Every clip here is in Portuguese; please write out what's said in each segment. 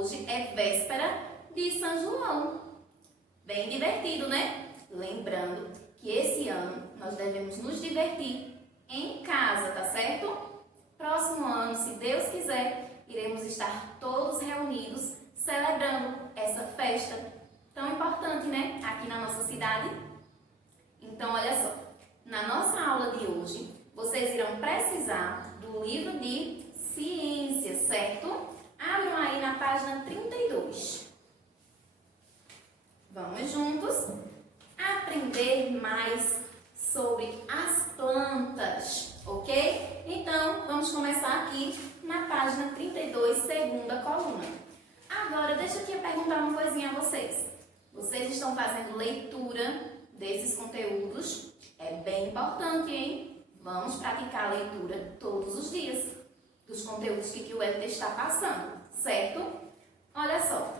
hoje é véspera de São João. Bem divertido, né? Lembrando que esse ano nós devemos nos divertir em casa, tá certo? Próximo ano, se Deus quiser, iremos estar todos reunidos celebrando essa festa tão importante, né? Aqui na nossa cidade. Então, olha só, na nossa aula de hoje, vocês irão precisar do livro de ciência, certo? Abram aí na página 32. Vamos juntos aprender mais sobre as plantas, ok? Então, vamos começar aqui na página 32, segunda coluna. Agora, deixa eu perguntar uma coisinha a vocês. Vocês estão fazendo leitura desses conteúdos? É bem importante, hein? Vamos praticar a leitura todos os dias dos conteúdos que o Wellington está passando, certo? Olha só,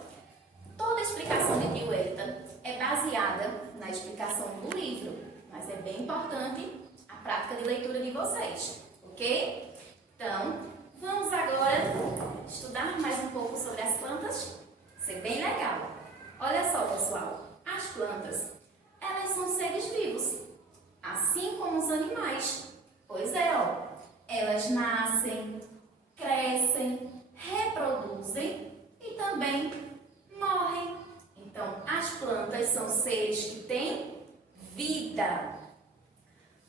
toda a explicação de Tio Wellington é baseada na explicação do livro, mas é bem importante a prática de leitura de vocês, ok? Então, vamos agora estudar mais um pouco sobre as plantas? Isso é bem legal. Olha só, pessoal, as plantas, elas são seres vivos, assim como os animais. Pois é, ó, elas nascem, crescem, reproduzem e também morrem. Então, as plantas são seres que têm vida.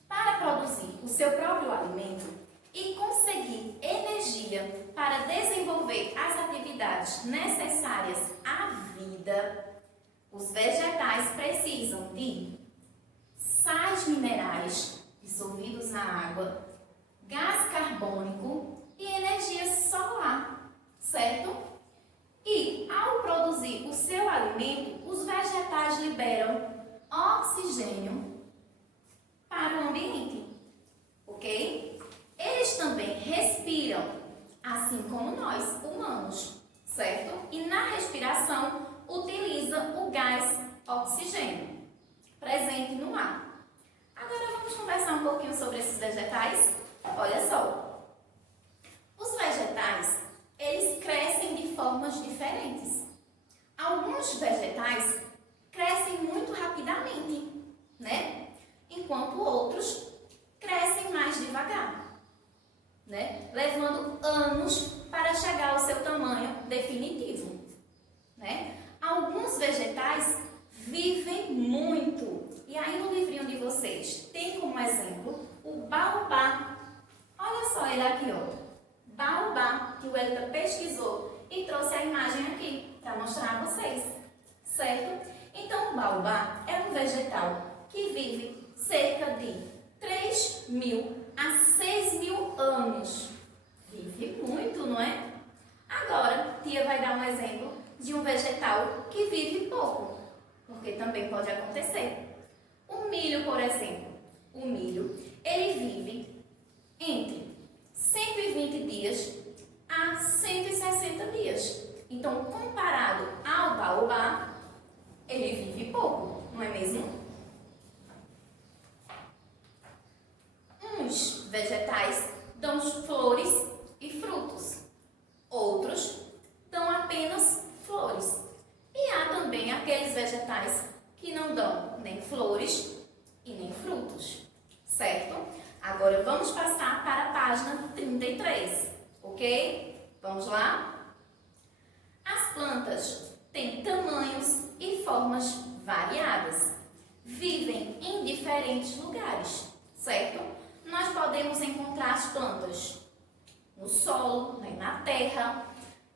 Para produzir o seu próprio alimento e conseguir energia para desenvolver as atividades necessárias à vida, os vegetais precisam de sais minerais dissolvidos na água, gás carbônico e energia solar, certo? E, ao produzir o seu alimento, os vegetais liberam oxigênio para o ambiente, ok? Eles também respiram, assim como nós, humanos, certo? E na respiração, utilizam o gás oxigênio presente no ar. Agora vamos conversar um pouquinho sobre esses vegetais? Olha só, os vegetais, eles crescem de formas diferentes. Alguns vegetais crescem muito rapidamente, né? Enquanto outros crescem mais devagar, né? Levando anos para chegar ao seu tamanho definitivo, né? Alguns vegetais vivem muito. E aí no livrinho de vocês tem como exemplo o baobá. Olha só ele aqui, ó. Baobá, que o Wellington pesquisou e trouxe a imagem aqui para mostrar a vocês, certo? Então o baobá é um vegetal que vive cerca de 3.000 a 6.000 anos. Vive muito, não é? Agora, tia vai dar um exemplo de um vegetal que vive pouco, porque também pode acontecer. O milho, por exemplo. O milho, ele vive entre 120 dias a 160 dias. Então, comparado ao baobá, ele vive pouco, não é mesmo? Uns vegetais dão flores e frutos. Outros dão apenas flores. E há também aqueles vegetais que não dão nem flores e nem frutos, certo? Agora vamos passar para a página 33, ok? Vamos lá? As plantas têm tamanhos e formas variadas. Vivem em diferentes lugares, certo? Nós podemos encontrar as plantas no solo, na terra,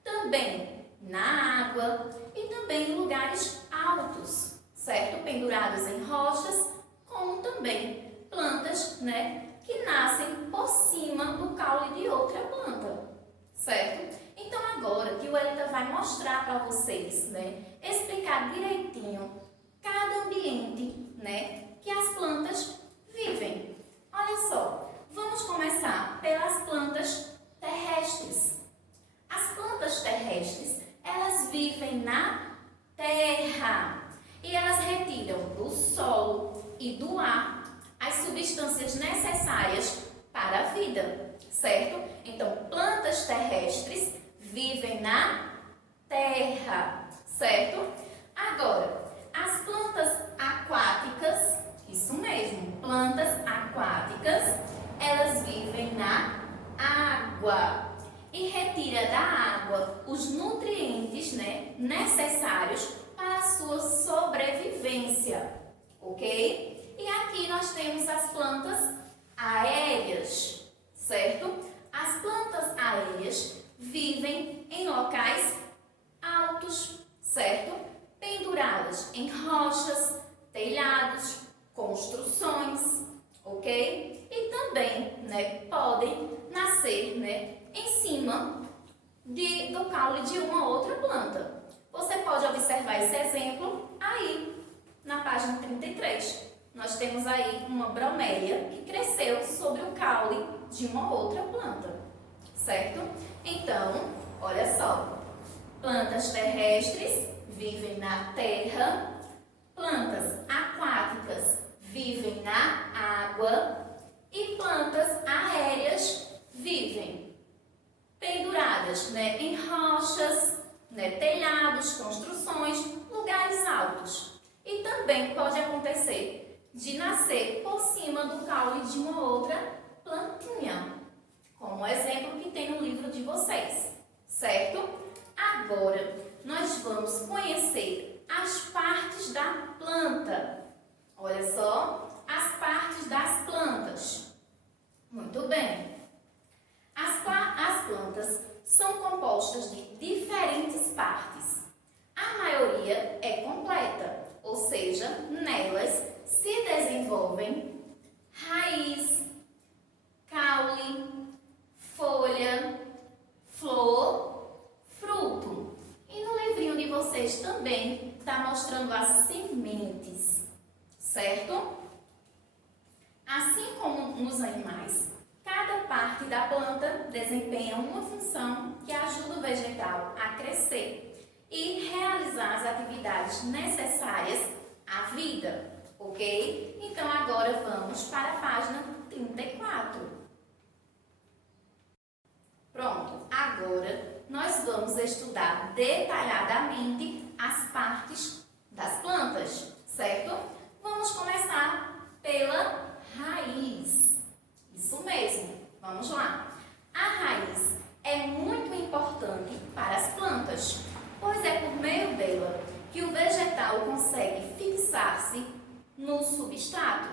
também na água e também em lugares altos, certo? Pendurados em rochas, como também plantas, né, que nascem por cima do caule de outra planta, certo? Então agora que o Wellington vai mostrar para vocês, né, explicar direitinho cada ambiente, né, que as plantas vivem. Olha só, vamos começar pelas plantas terrestres. As plantas terrestres, elas vivem na terra e elas retiram do solo e do ar as substâncias necessárias para a vida, certo? Então, plantas terrestres vivem na terra, certo? Agora, as plantas aquáticas, isso mesmo, plantas aquáticas, elas vivem na água e retira da água os nutrientes, né, necessários para a sua sobrevivência, ok? E aqui nós temos as plantas aéreas, certo? As plantas aéreas vivem em locais altos, certo? Penduradas em rochas, telhados, construções, ok? E também, né, podem nascer, né, em cima do caule de uma outra planta. Você pode observar esse exemplo aí na página 33. Nós temos aí uma bromélia que cresceu sobre o caule de uma outra planta, certo? Então, olha só, plantas terrestres vivem na terra, plantas aquáticas vivem na água e plantas aéreas vivem penduradas, né, em rochas, né, telhados, construções, lugares altos. E também pode acontecer de nascer por cima do caule de uma outra plantinha, como o exemplo que tem no livro de vocês, certo? Agora, nós vamos conhecer as partes da planta. Olha só, as partes das plantas. Muito bem. As plantas são compostas de diferentes partes. A maioria é completa, ou seja, nelas se desenvolvem raiz, caule, folha, flor, fruto. E no livrinho de vocês também está mostrando as sementes, certo? Assim como nos animais, cada parte da planta desempenha uma função que ajuda o vegetal a crescer e realizar as atividades necessárias à vida, ok? Então agora vamos para a página 34. Pronto, agora nós vamos estudar detalhadamente as partes das plantas, certo? Vamos começar pela raiz. Isso mesmo, vamos lá. A raiz é muito importante para as plantas, pois é por meio dela que o vegetal consegue fixar-se no substrato.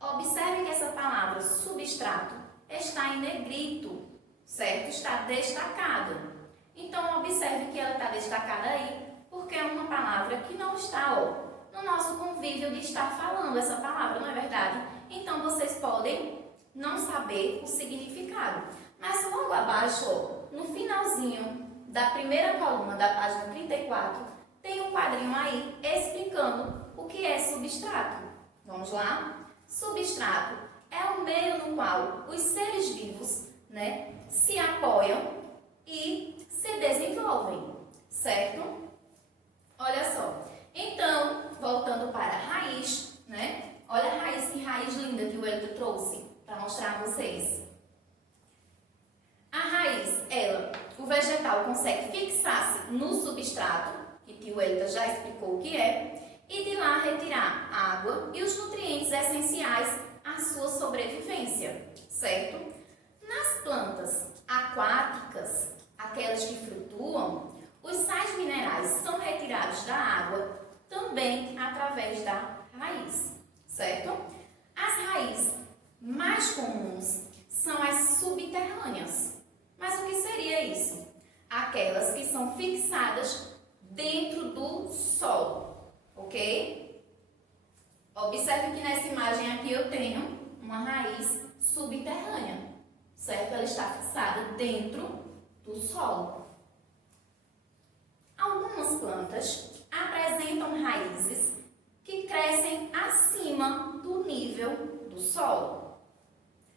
Observe que essa palavra substrato está em negrito, certo? Está destacado. Então, observe que ela está destacada aí, porque é uma palavra que não está, ó, no nosso convívio de estar falando essa palavra, não é verdade? Então, vocês podem não saber o significado. Mas logo abaixo, ó, no finalzinho da primeira coluna da página 34, tem um quadrinho aí explicando o que é substrato. Vamos lá? Substrato é o meio no qual os seres vivos, né, se apoiam e se desenvolvem, certo? Olha só. Então, voltando para a raiz, né? Olha a raiz, que raiz linda que o Elton trouxe para mostrar a vocês. A raiz, o vegetal consegue fixar-se no substrato, que tio Elton já explicou o que é, e de lá retirar água e os nutrientes essenciais à sua sobrevivência, certo? Nas plantas aquáticas, aquelas que flutuam, os sais minerais são retirados da água também através da raiz, certo? As raízes mais comuns são as subterrâneas. Mas o que seria isso? Aquelas que são fixadas dentro do solo, ok? Observe que nessa imagem aqui eu tenho uma raiz subterrânea, certo? Ela está fixada dentro do solo. Algumas plantas apresentam raízes que crescem acima do nível do solo.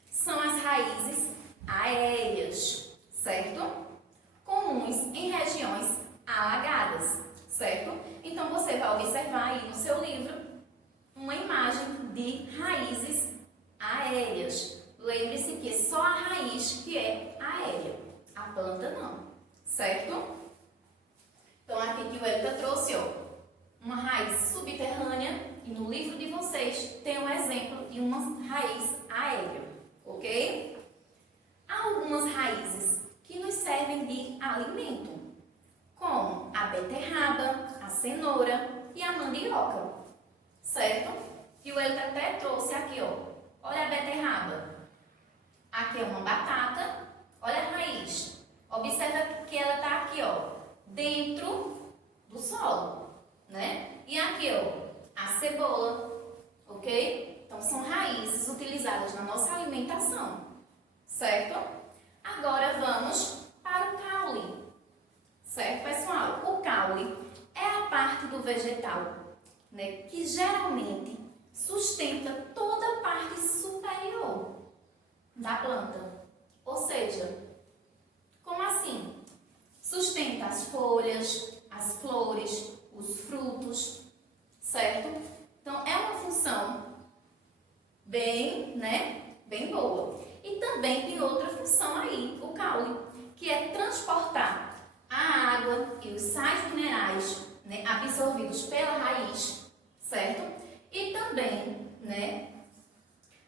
São as raízes aéreas, certo? Comuns em regiões alagadas, certo? Então você vai observar aí no seu livro uma imagem de raízes aéreas. Lembre-se que é só a raiz que é aérea, a planta não, certo? Elita trouxe, ó, uma raiz subterrânea e no livro de vocês tem um exemplo de uma raiz aérea, ok? Há algumas raízes que nos servem de alimento, como a beterraba, a cenoura e a mandioca, certo? E o Elita até trouxe aqui, ó, olha a beterraba. Aqui é uma batata, olha a raiz. Observa que ela está aqui, ó, dentro do solo, né? E aqui, ó, a cebola, ok? Então, são raízes utilizadas na nossa alimentação, certo? Agora, vamos para o caule, certo, pessoal? O caule é a parte do vegetal, né, que geralmente sustenta toda a parte superior da planta. Ou seja, como assim? Sustenta as folhas, as flores, os frutos, certo? Então, é uma função bem boa. E também tem outra função aí, o caule, que é transportar a água e os sais minerais, né, absorvidos pela raiz, certo? E também, né,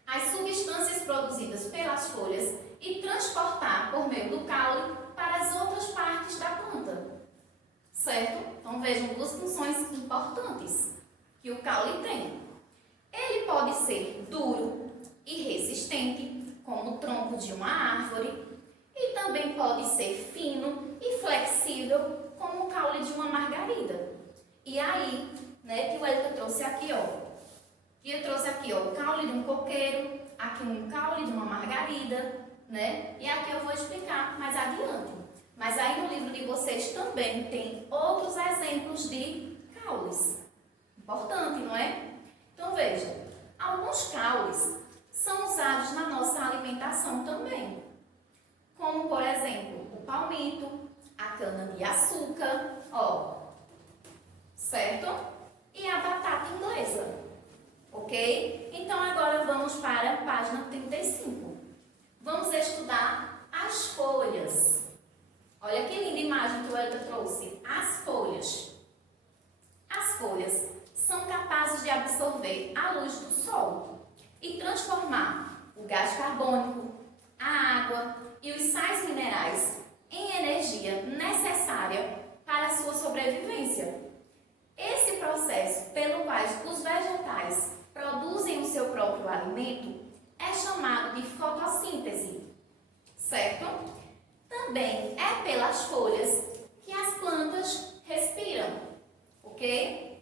as substâncias produzidas pelas folhas e transportar por meio do caule para as outras partes da planta, certo? Então, vejam duas funções importantes que o caule tem. Ele pode ser duro e resistente, como o tronco de uma árvore, e também pode ser fino e flexível, como o caule de uma margarida. E aí, né, que o Elita trouxe aqui, ó. E eu trouxe aqui, ó, o caule de um coqueiro, aqui um caule de uma margarida, né? E aqui eu vou explicar mais adiante. Mas aí no livro de vocês também tem outros exemplos de caules. Importante, não é? Então veja, alguns caules são usados na nossa alimentação também. Como, por exemplo, o palmito, a cana-de-açúcar, ó, certo? E a batata inglesa. Ok? Então, agora vamos para a página 35. Vamos estudar as folhas. Olha que linda imagem que o Elita trouxe. As folhas. As folhas são capazes de absorver a luz do sol e transformar o gás carbônico, a água e os sais minerais em energia necessária para a sua sobrevivência. Esse processo pelo qual os vegetais produzem o seu próprio alimento é chamado de fotossíntese, certo? Também é pelas folhas que as plantas respiram, ok?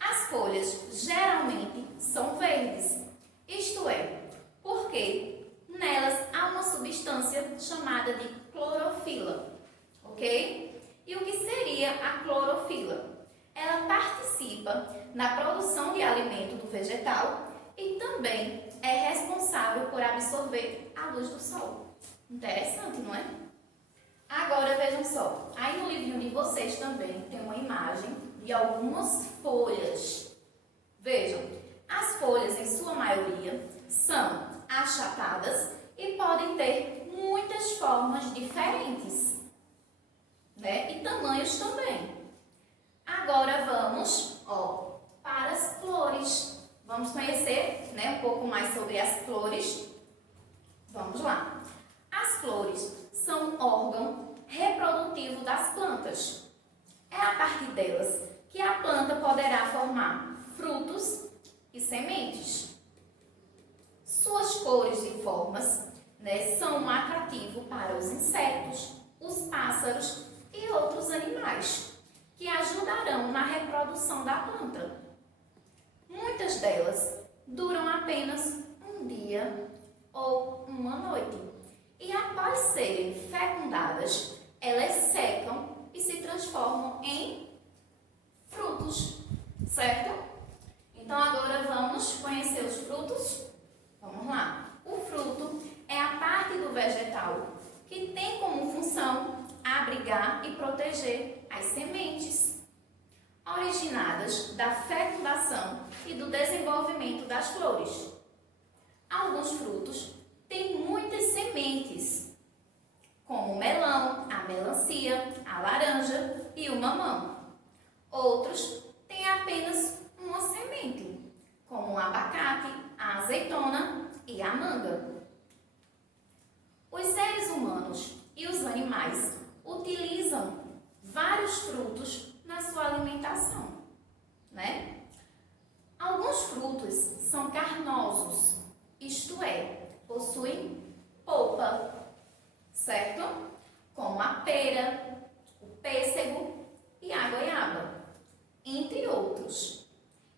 As folhas geralmente são verdes, isto é, porque nelas há uma substância chamada de clorofila, ok? E o que seria a clorofila? Ela participa na produção de alimento do vegetal e também é responsável por absorver a luz do sol. Interessante, não é? Agora vejam só, aí no livrinho de vocês também tem uma imagem de algumas folhas. Vejam, as folhas em sua maioria são achatadas e podem ter muitas formas diferentes, né? E tamanhos também. Agora vamos, ó, para as flores. Vamos conhecer, né, um pouco mais sobre as flores. Vamos lá. As flores são um órgão reprodutivo das plantas. É a partir delas que a planta poderá formar frutos e sementes. Suas cores e formas, né, são um atrativo para os insetos, os pássaros e outros animais, que ajudarão na reprodução da planta. Muitas delas duram apenas um dia ou uma noite. E após serem fecundadas, elas secam e se transformam em frutos, certo? Então agora vamos conhecer os frutos? Vamos lá. O fruto é a parte do vegetal que tem como função abrigar e proteger as sementes, originadas da fecundação e do desenvolvimento das flores. Alguns frutos têm muitas sementes, como o melão, a melancia, a laranja e o mamão. Outros têm apenas uma semente, como o abacate, a azeitona e a manga. Os seres humanos e os animais utilizam vários frutos na sua alimentação, né? Alguns frutos são carnosos, isto é, possuem polpa, certo? Como a pera, o pêssego e a goiaba, entre outros.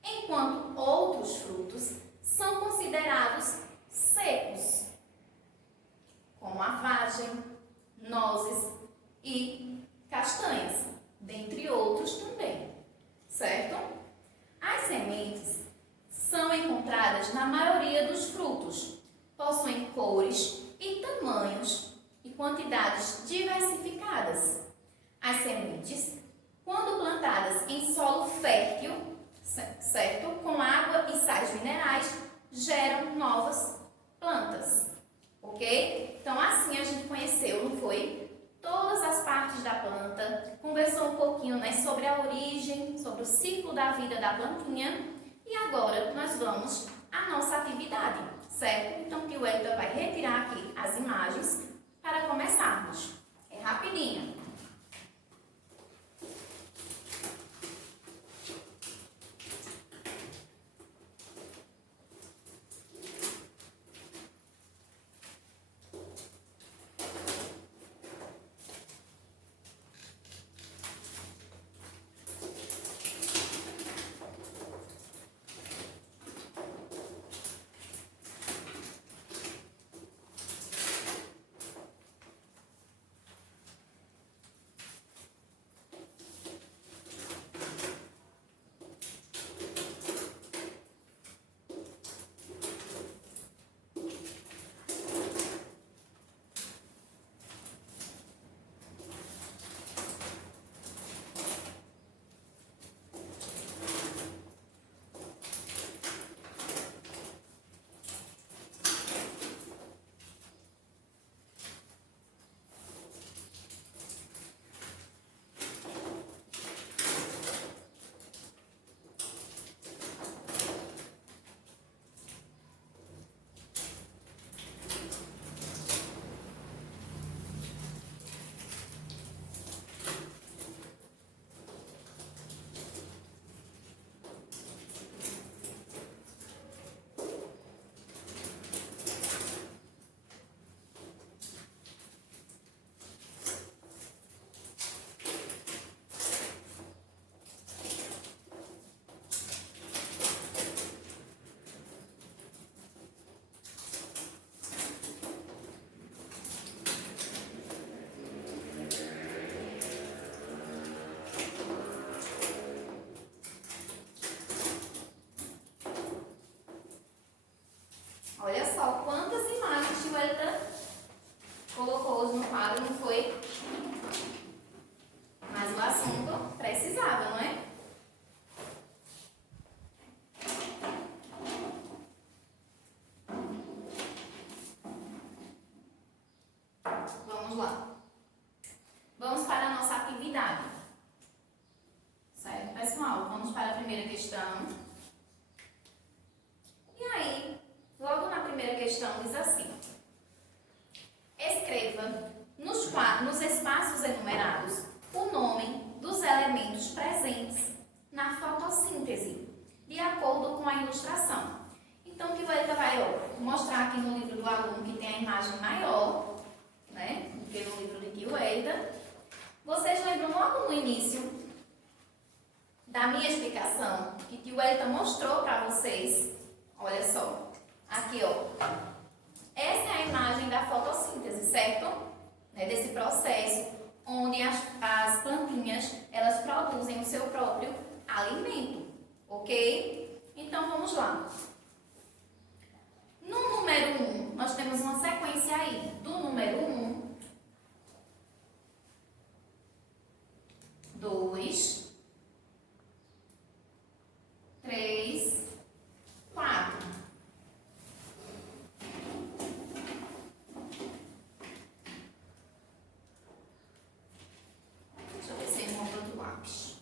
Enquanto outros frutos são considerados secos, como a vagem, nozes e castanhas, dentre outros também, certo? As sementes são encontradas na maioria dos frutos, possuem cores e tamanhos e quantidades diversificadas. As sementes, quando plantadas em solo fértil, certo? Com água e sais minerais, geram novas plantas, ok? Então, assim a gente conheceu, não foi? Todas as partes da planta, conversou um pouquinho, né, sobre a origem, sobre o ciclo da vida da plantinha. E agora nós vamos à nossa atividade, certo? Então, o tio Hélida vai retirar aqui as imagens para começarmos. É rapidinho. Olha só quantas imagens o Hélida colocou hoje no quadro, não foi? Mas o assunto precisava, não é? Vamos lá. Vamos para a nossa atividade. Certo, pessoal? Vamos para a primeira questão. E aí, logo na primeira questão diz assim: escreva nos espaços enumerados o nome dos elementos presentes na fotossíntese, de acordo com a ilustração. Então, o que o Hélida vai mostrar aqui no livro do aluno, que tem a imagem maior, né, do que no livro de tio Hélida. Vocês lembram logo no início da minha explicação, que tio Hélida mostrou para vocês? Olha só, aqui ó, essa é a imagem da fotossíntese, certo? Desse processo onde as plantinhas, elas produzem o seu próprio alimento, ok? Então, vamos lá. No número 1, nós temos uma sequência aí, do número 1, 2, 3, 4. Deixa eu ver se ele encontra outro lápis.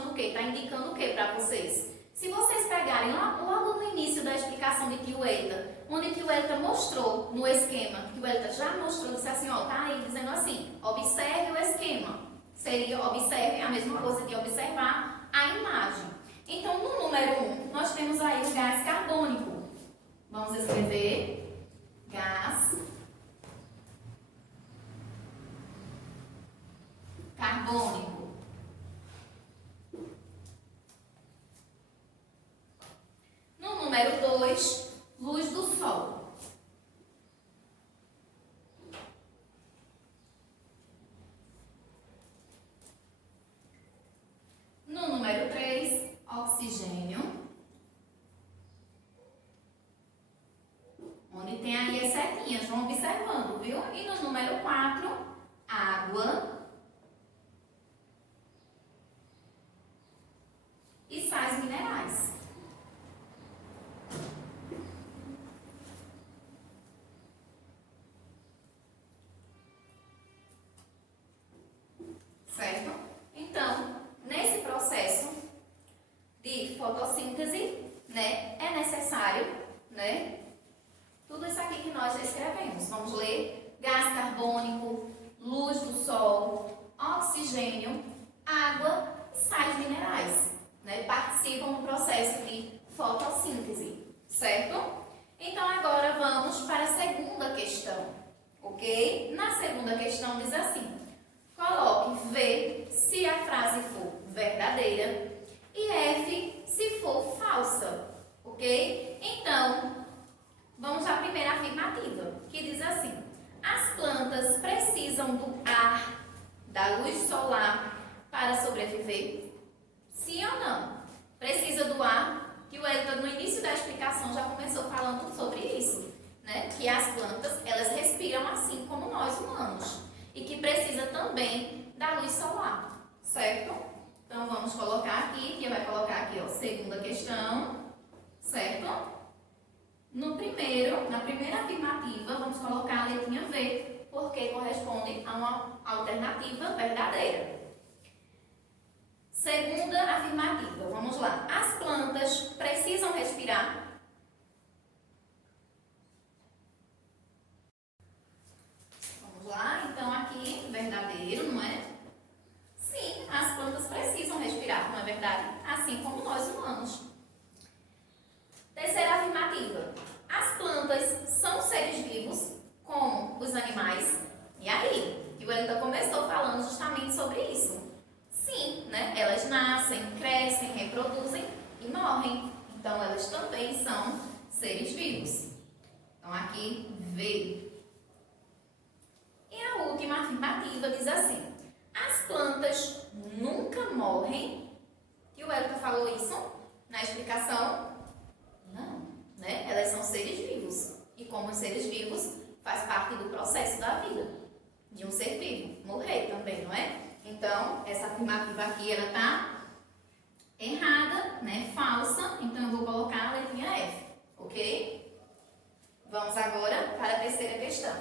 mostrando o quê? Está indicando o quê para vocês? Se vocês pegarem logo no início da explicação de Tio Eita, onde Tio Eita mostrou no esquema, Tio Eita já mostrou, disse assim, ó, tá aí dizendo assim, observe o esquema. Seria observe a mesma coisa que observar a imagem. Então, no número 1, nós temos aí o gás carbônico. Vamos escrever gás carbônico. No número 2, luz do sol. No número 3, oxigênio. Onde tem aí as setinhas, vão observando, viu? E no número 4, água e sais minerais. Certo? Então, nesse processo de fotossíntese, né, é necessário, né, tudo isso aqui que nós já escrevemos. Vamos ler: gás carbônico, luz do sol, oxigênio, água e sais minerais, né, participam do processo de fotossíntese, certo? Então, agora vamos para a segunda questão, ok? Na segunda questão diz assim: coloque V se a frase for verdadeira e F se for falsa, ok? Então, vamos à primeira afirmativa, que diz assim: as plantas precisam do ar, da luz solar para sobreviver? Sim ou não? Precisa do ar? Que o Elton, no início da explicação, já começou falando sobre isso, né? Que as plantas, elas respiram assim como nós humanos. E que precisa também da luz solar, certo? Então, vamos colocar aqui, que vai colocar aqui, ó, segunda questão, certo? Na primeira afirmativa, vamos colocar a letrinha V, porque corresponde a uma alternativa verdadeira. Segunda afirmativa, vamos lá. As plantas precisam respirar? Vamos lá, então aqui, verdadeiro, não é? Sim, as plantas precisam respirar, não é verdade? Assim como nós humanos. Terceira afirmativa. As plantas são seres vivos, como os animais? E aí? E o Wellington começou falando justamente sobre isso. Sim, né? Elas nascem, crescem, reproduzem e morrem. Então, elas também são seres vivos. Então, aqui, V. E a última afirmativa diz assim: as plantas nunca morrem. E o Wellington falou isso na explicação? Não, né? Elas são seres vivos. E como os seres vivos, faz parte do processo da vida de um ser vivo. Morrer também, não é? Então, essa afirmativa aqui, ela está errada, né? Falsa. Então, eu vou colocar a letrinha F, ok? Vamos agora para a terceira questão.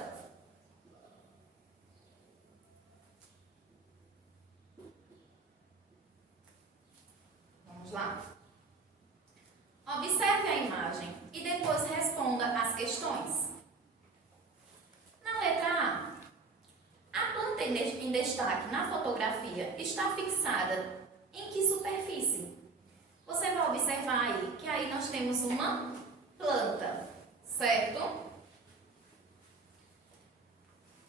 Vamos lá. Observe a imagem e depois responda as questões. Na letra A planta em destaque na fotografia está fixada em que superfície? Você vai observar aí que aí nós temos uma planta, certo?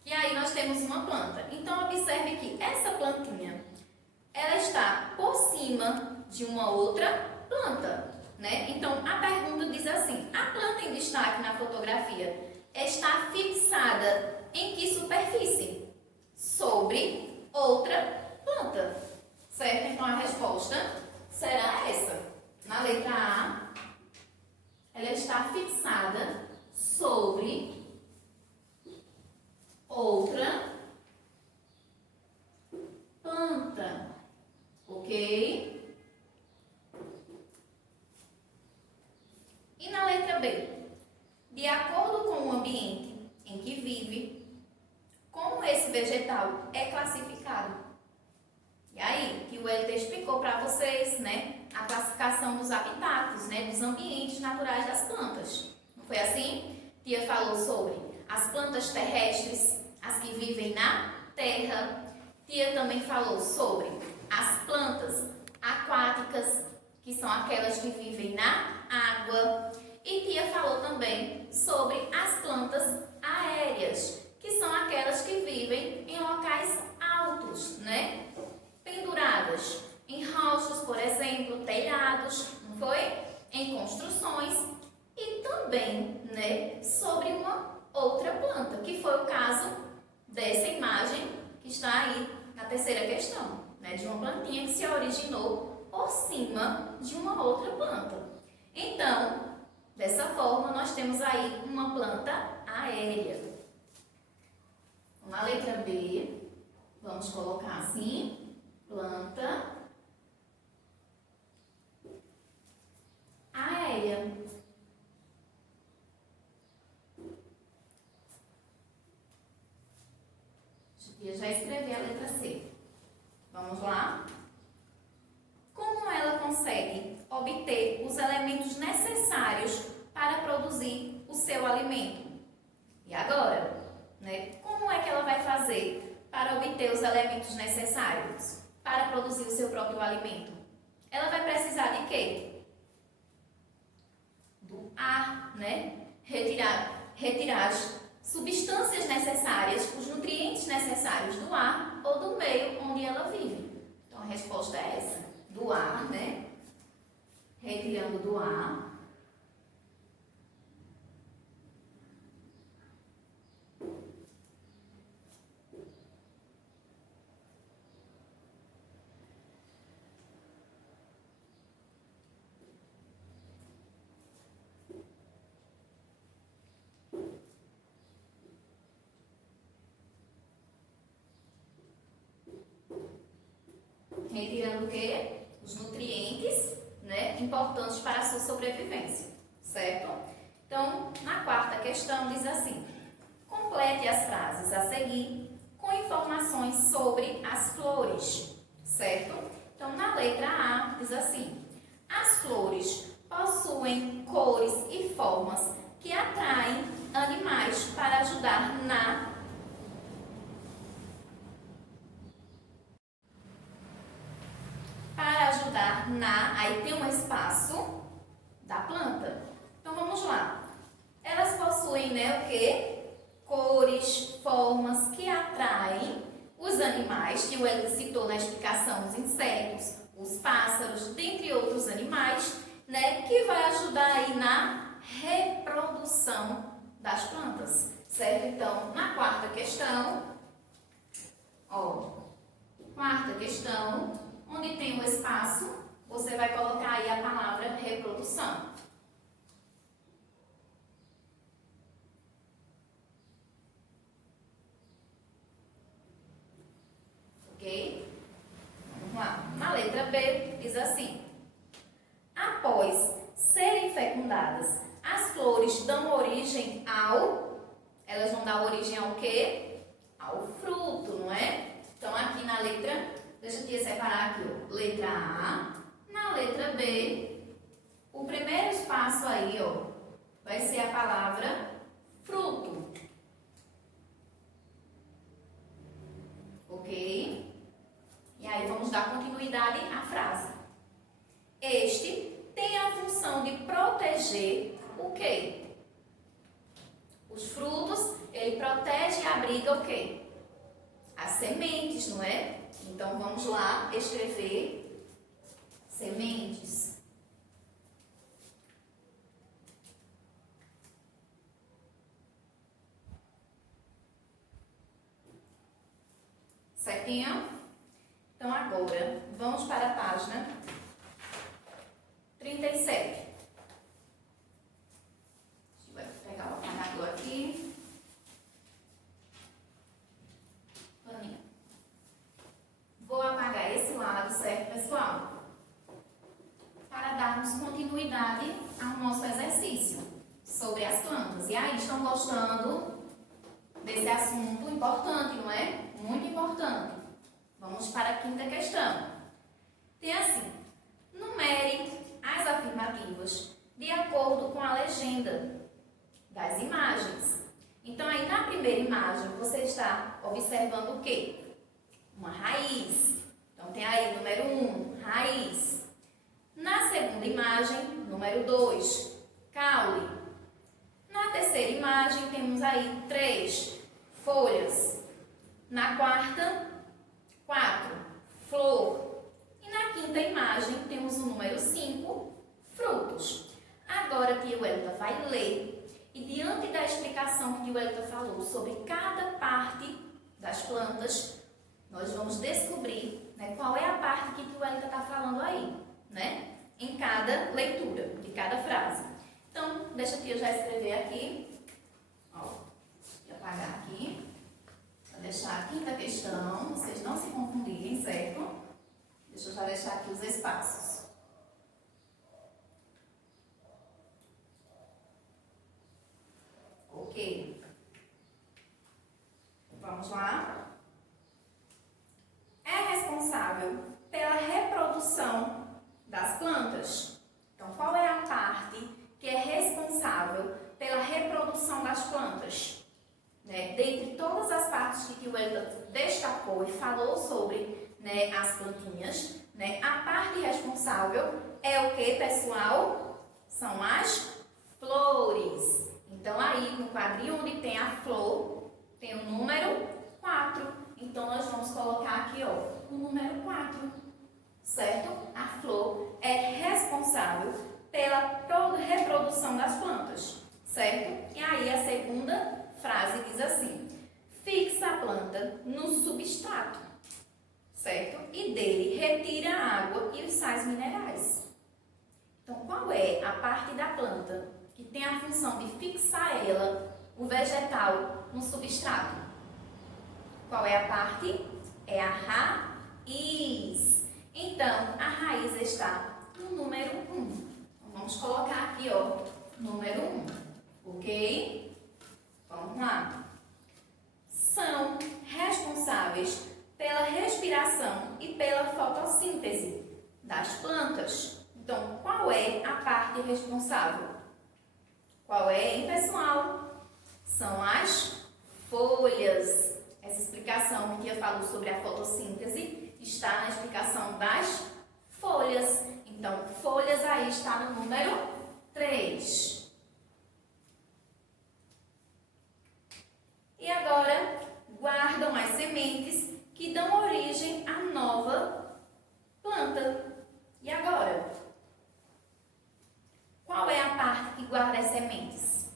E aí nós temos uma planta. Então, observe que essa plantinha, ela está por cima de uma outra planta, né? Então, a pergunta diz assim: a planta em destaque na fotografia está fixada em que superfície? Sobre outra planta, certo? Então, a resposta será essa. Na letra A, ela está fixada sobre outra planta, ok? E na letra B, de acordo com o ambiente em que vive, como esse vegetal é classificado? E aí, que o Wellington explicou para vocês vocês, né, a classificação dos habitats, né, dos ambientes naturais das plantas. Não foi assim? Tia falou sobre as plantas terrestres, as que vivem na terra. Tia também falou sobre as plantas aquáticas, que são aquelas que vivem na água. E tia falou também sobre as plantas aéreas, que são aquelas que vivem em locais altos, né? Penduradas em rochas, por exemplo, telhados, não foi? Em construções. E também, né, sobre uma outra planta, que foi o caso dessa imagem que está aí na terceira questão, né, de uma plantinha que se originou por cima de uma outra planta. Então, dessa forma, nós temos aí uma planta aérea. Na letra B, vamos colocar assim, planta aérea. Eu já escrevi a letra C. Vamos lá? Como ela consegue obter os elementos necessários para produzir o seu alimento? E agora, né? Como é que ela vai fazer para obter os elementos necessários para produzir o seu próprio alimento? Ela vai precisar de quê? Do ar, né? Retirar as substâncias necessárias, os nutrientes necessários do ar ou do meio onde ela vive. Então a resposta é essa, do ar, né? Retirando do ar. Retirando o quê? Os nutrientes, né, importantes para a sua sobrevivência, certo? Então, na quarta questão diz assim: complete as frases a seguir com informações sobre as flores, certo? Então, na letra A diz assim: as flores possuem cores e formas que atraem animais para ajudar aí tem um espaço da planta. Então vamos lá. Elas possuem, né, o quê? Cores, formas que atraem os animais, que o Eli citou na explicação, os insetos, os pássaros, dentre outros animais, né, que vai ajudar aí na reprodução das plantas, certo? Então, na quarta questão, quarta questão, onde tem o espaço, você vai colocar aí a palavra reprodução. Ok? Vamos lá. Na letra B, diz assim: após serem fecundadas, as flores dão origem elas vão dar origem ao quê? Ao fruto, não é? Então, aqui na letra, deixa eu separar aqui, ó, letra A. Na letra B, o primeiro espaço aí, ó, vai ser a palavra fruto. Ok? E aí vamos dar continuidade à frase. Este tem a função de proteger o quê? Os frutos, ele protege e abriga o quê? As sementes, não é? Então vamos lá escrever sementes. Certinho? Então agora vamos para a página 37. Deixa eu pegar o apagador aqui. Paninho. Vou apagar esse lado, certo, pessoal? Para darmos continuidade ao nosso exercício sobre as plantas. E aí, estão gostando desse assunto importante, não é? Muito importante. Vamos para a quinta questão. Tem assim: imagem, você está observando o quê? Uma raiz. Então, tem aí número 1, raiz. Na segunda imagem, número 2, caule. Na terceira imagem, temos aí 3, folhas. Na quarta, 4, flor. E na quinta imagem, temos o número 5, frutos. Agora, a tia Wellington vai ler. E diante da explicação que a tia Wellington falou sobre cada parte das plantas, nós vamos descobrir, né, qual é a parte que a tia Wellington está falando aí, né? Em cada leitura, de cada frase. Então, deixa a tia já escrever aqui. Ó, vou apagar aqui. Vou deixar a quinta questão, vocês não se confundirem, certo? Deixa eu já deixar aqui os espaços. Ok. Vamos lá. É responsável pela reprodução das plantas. Então, qual é a parte que é responsável pela reprodução das plantas? Né? Dentre todas as partes que o Wellington destacou e falou sobre, né, as plantinhas, né, a parte responsável é o que, pessoal? São as flores. Então, aí no quadrinho onde tem a flor, tem o número 4. Então, nós vamos colocar aqui, ó, o número 4, certo? A flor é responsável pela reprodução das plantas, certo? E aí, a segunda frase diz assim: fixa a planta no substrato, certo? E dele retira a água e os sais minerais. Então, qual é a parte da planta que tem a função de fixar ela, o vegetal, no substrato? Qual é a parte? É a raiz. Então, a raiz está no número 1. Então, vamos colocar aqui, ó, número 1. Ok? Vamos lá. São responsáveis pela respiração e pela fotossíntese das plantas. Então, qual é a parte responsável? Qual é, hein, pessoal? São as folhas. Essa explicação que eu falo sobre a fotossíntese está na explicação das folhas. Então, folhas aí está no número 3. E agora, guardam as sementes que dão origem à nova planta. E agora? Qual é a parte que guarda as sementes?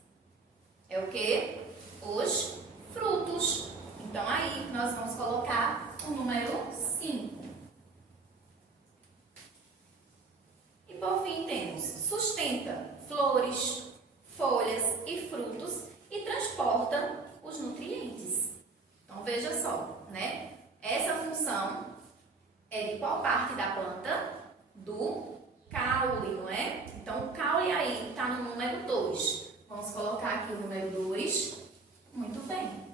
É o quê? Os frutos. Então, aí nós vamos colocar o número 5. E por fim temos sustenta flores, folhas e frutos e transporta os nutrientes. Então, veja só, né? Essa função é de qual parte da planta? Do caule, não é? Então, o caule aí está no número 2. Vamos colocar aqui o número 2. Muito bem.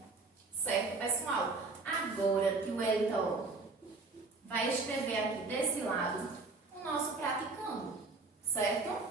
Certo, pessoal? Agora que o Wellington vai escrever aqui desse lado o nosso praticando, certo?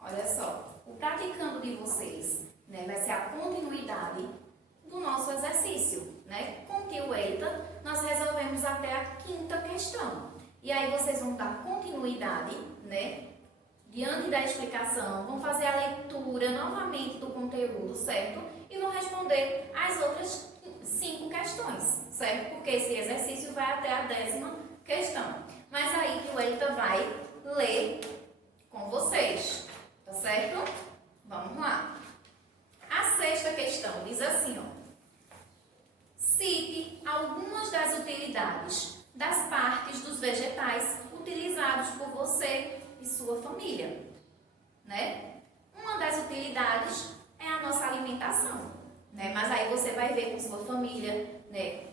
Olha só, o praticando de vocês, né, vai ser a continuidade do nosso exercício, né? Com o tio Eita, nós resolvemos até a 5ª questão. E aí vocês vão dar continuidade, né? Diante da explicação, vão fazer a leitura novamente do conteúdo, certo? E vão responder as outras 5 questões, certo? Porque esse exercício vai até a 10ª questão. Mas aí o Eita vai ler com vocês, tá certo? Vamos lá. A sexta questão diz assim, ó. Cite algumas das utilidades das partes dos vegetais utilizados por você e sua família, né? Uma das utilidades é a nossa alimentação, né? Mas aí você vai ver com sua família, né?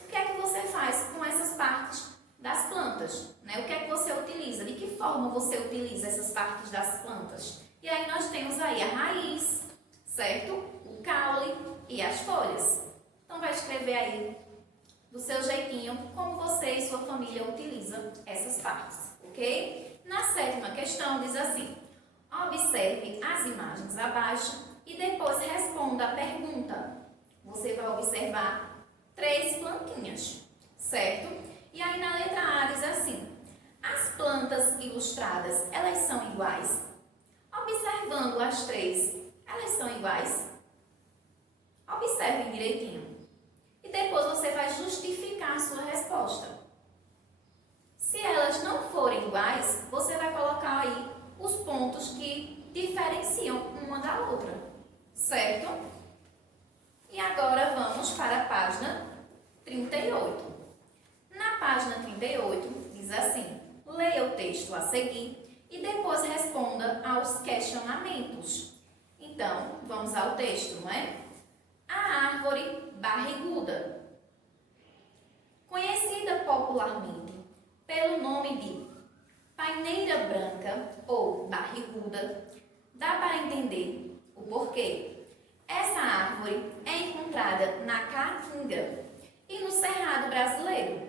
O que é que você faz com essas partes das plantas, né? O que é que você utiliza? De que forma você utiliza essas partes das plantas? E aí nós temos aí a raiz, certo? O caule e as folhas. Então vai escrever aí do seu jeitinho como você e sua família utilizam essas partes, ok? Na sétima questão diz assim: observe as imagens abaixo e depois responda a pergunta. Você vai observar 3 plantinhas, certo? E aí na letra A diz assim: as plantas ilustradas, elas são iguais? Observando as 3, elas são iguais? Observem direitinho. E depois você vai justificar a sua resposta. Se elas não forem iguais, você vai colocar aí os pontos que diferenciam uma da outra, certo? E agora vamos para a página 38. Na página 38 diz assim: leia o texto a seguir e depois responda aos questionamentos. Então, vamos ao texto, não é? A árvore barriguda, conhecida popularmente pelo nome de paineira branca ou barriguda, dá para entender o porquê. Essa árvore é encontrada na Caatinga e no Cerrado brasileiro.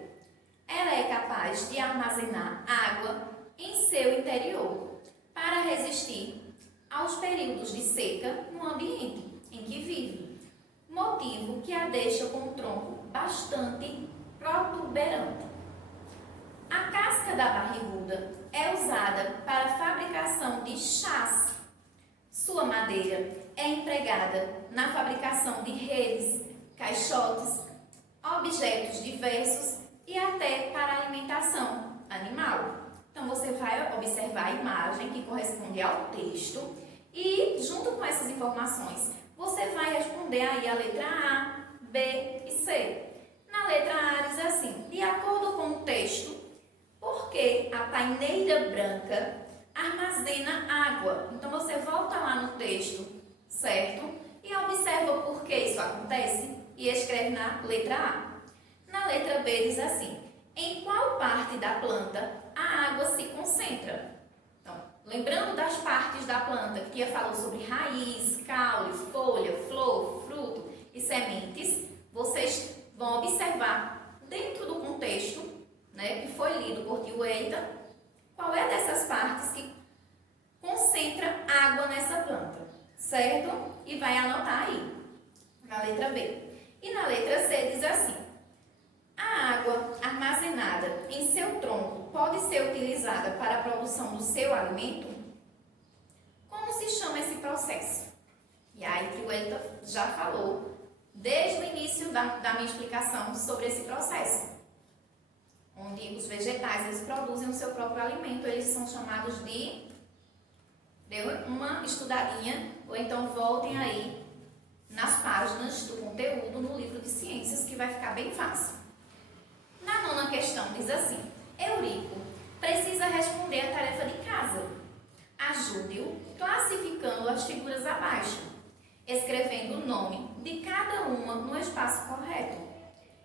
Ela é capaz de armazenar água em seu interior para resistir aos períodos de seca no ambiente em que vive, motivo que a deixa com um tronco bastante protuberante. A casca da barriguda é usada para a fabricação de chás. Sua madeira é empregada na fabricação de redes, caixotes, objetos diversos e até para alimentação animal. Então, você vai observar a imagem que corresponde ao texto e, junto com essas informações, você vai responder aí a letra A, B e C. Na letra A diz assim: de acordo com o texto, por que a paineira branca armazena água? Então, você volta lá no texto, certo? E observa por que isso acontece e escreve na letra A. Na letra B diz assim: em qual parte da planta a água se concentra? Então, lembrando das partes da planta que Tia falou sobre raiz, caule, folha, flor, fruto e sementes, vocês vão observar dentro do contexto, né, que foi lido por Tio Eita, qual é dessas partes que concentra água nessa planta, certo? E vai anotar aí, na letra B. E na letra C diz assim: a água armazenada em seu tronco pode ser utilizada para a produção do seu alimento? Como se chama esse processo? E aí, Tio Eita já falou desde o início da minha explicação sobre esse processo, onde os vegetais eles produzem o seu próprio alimento. Eles são chamados de... Deu uma estudadinha, ou então voltem aí nas páginas do conteúdo no livro de ciências, que vai ficar bem fácil. Na nona questão diz assim: Eurico precisa responder a tarefa de casa. Ajude-o classificando as figuras abaixo, escrevendo o nome de cada uma no espaço correto.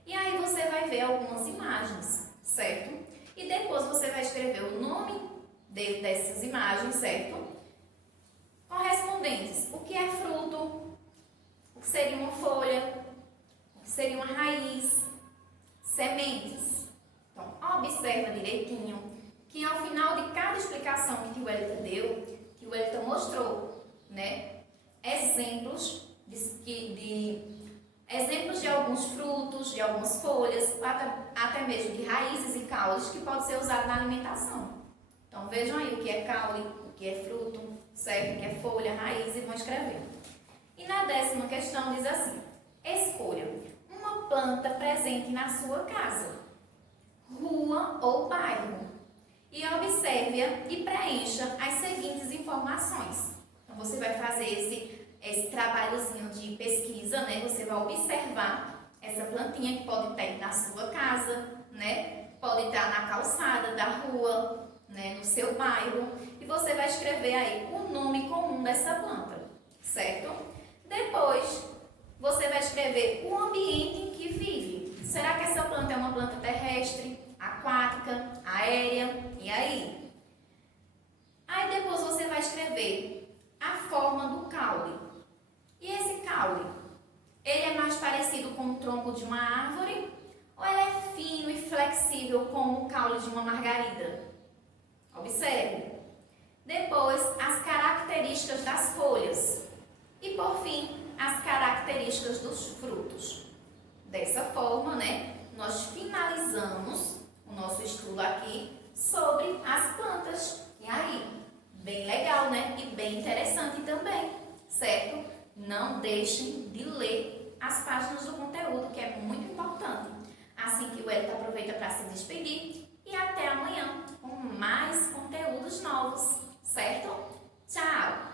E aí você vai ver algumas imagens, certo? E depois você vai escrever o nome dessas imagens, certo? Correspondentes: o que é fruto, o que seria uma folha, o que seria uma raiz, sementes. Então, observa direitinho que ao final de cada explicação que o Wellington deu, que o Wellington mostrou, né, exemplos exemplos de alguns frutos, de algumas folhas, até mesmo de raízes e caules que pode ser usado na alimentação. Então, vejam aí o que é caule, o que é fruto, certo? O que é folha, raiz, e vão escrever. E na 10ª questão diz assim: escolha uma planta presente na sua casa, rua ou bairro e observe-a e preencha as seguintes informações. Então, você vai fazer esse trabalhozinho de pesquisa, né? Você vai observar essa plantinha que pode estar na sua casa, né? Pode estar na calçada da rua, né? No seu bairro. E você vai escrever aí o nome comum dessa planta, certo? Depois, você vai escrever o ambiente em que vive. Será que essa planta é uma planta terrestre, aquática, aérea? E aí? Aí depois você vai escrever a forma do caule. E esse caule, ele é mais parecido com o tronco de uma árvore ou ele é fino e flexível como o caule de uma margarida? Observe. Depois, as características das folhas. E por fim, as características dos frutos. Dessa forma, né, nós finalizamos o nosso estudo aqui sobre as plantas. E aí, bem legal, né? E bem interessante também, certo? Não deixem de ler as páginas do conteúdo, que é muito importante. Assim que o Elita aproveita para se despedir e até amanhã com mais conteúdos novos, certo? Tchau!